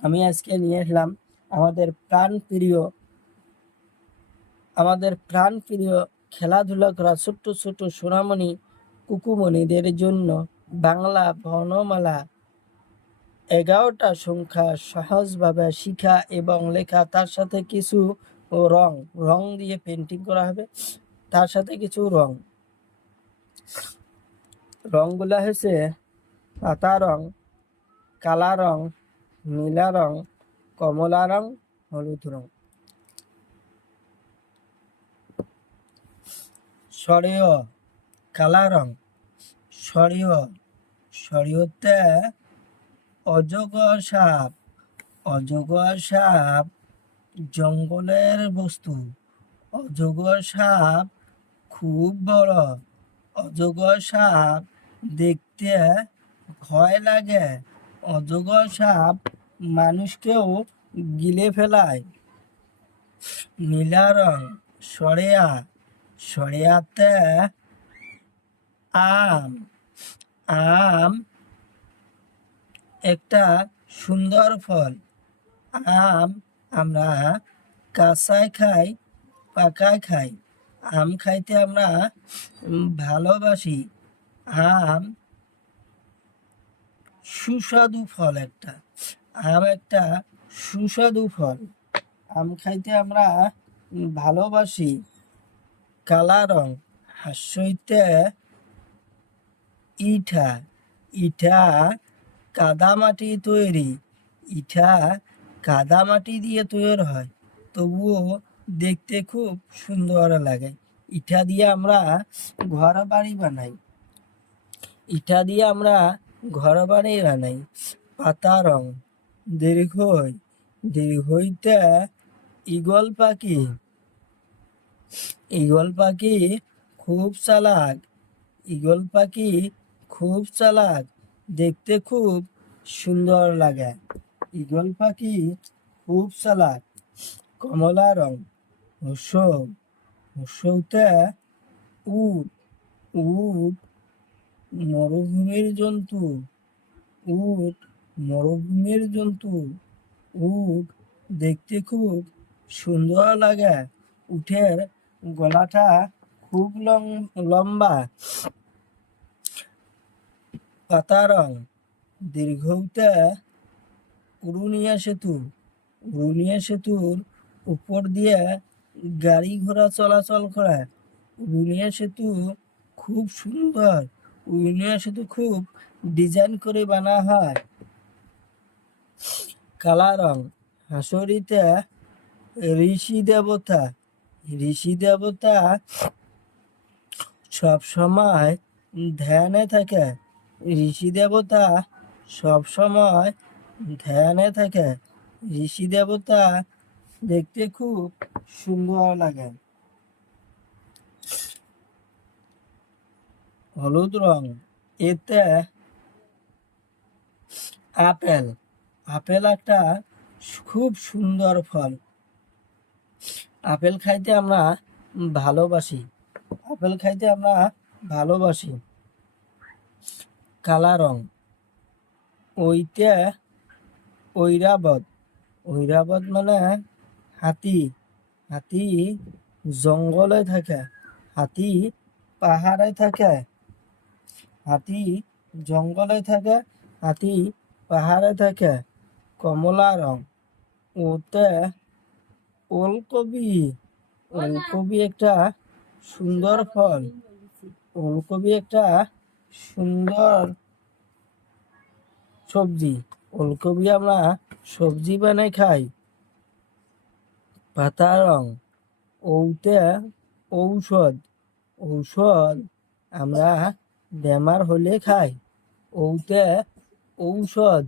আমি আজকে নিয়ে আসলাম আমাদের প্রাণ প্রিয় খেলাধুলা করা ছোট্ট ছোট্ট সোনামণি কুকুমণিদের জন্য বাংলা বর্ণমালা 11টা সংখ্যা সহজভাবে শিখা এবং লেখা, তার সাথে কিছু রং দিয়ে পেন্টিং করা হবে। তার সাথে কিছু রংগুলা হচ্ছে পাতা রং, কালা রং, নীলা রং, কমলা রং, হলুদ রং। সরিয় কালা রং, সরিয়তে অজগর সাপ জঙ্গলের বস্তু। অজগর সাপ খুব বড়। অজগর সাপ দেখতে ভয় লাগে। অজগর সাপ মানুষকেও গিলে ফেলায়। নীলা রং, সরেয়াতে আম একটা সুন্দর ফল। আম আমরা কাঁচায় খাই, পাকায় খাই। আম খাইতে আমরা ভালোবাসি। আম সুস্বাদু ফল একটা। আম একটা সুস্বাদু ফল। আম খাইতে আমরা ভালোবাসি। কালা রং, হাস্যইতে ইটা কাদামাটি তৈরি। ইটা কাদামাটি দিয়ে তৈরি হয়, তবুও দেখতে খুব সুন্দর লাগে। ইটা দিয়ে আমরা ঘর বাড়ি বানাই। পাতা রং, দীর্ঘইতে ঈগল পাখি খুব চালাক। দেখতে খুব সুন্দর লাগে। ঈগল পাখি খুব চালাক। কমলা রং, হুসৌতে উট মরুভূমির জন্তু। উট দেখতে খুব সুন্দর লাগে। উটের গলাটা খুব লম্বা। পাতা রং, দীর্ঘতে উড়ুনিয়া সেতুর উপর দিয়ে গাড়ি ঘোড়া চলাচল করে। উড়ুনিয়া সেতু খুব সুন্দর। উড়ুনিয়া সেতু খুব ডিজাইন করে বানা হয়। কালা রং, হাসরিতে ঋষি দেবতা সব সময় ধ্যানে থাকে। ঋষি দেবতা দেখতে খুব সুন্দর লাগে। হলুদ রং, এতে আপেল একটা খুব সুন্দর ফল। আপেল খাইতে আমরা ভালোবাসি। কালা রং, ওইতে ঐরাবত মানে হাতি জঙ্গলে থাকে। হাতি পাহাড়ে থাকে। কমলা রং, ওতে ওলকপি একটা সুন্দর ফল। ওলকপি একটা সুন্দর সবজি। ওলকপি আমরা সবজি বানাই খাই। পাতা রং, ওতে ঔষধ আমরা বেমার হলে খাই। ওতে ঔষধ।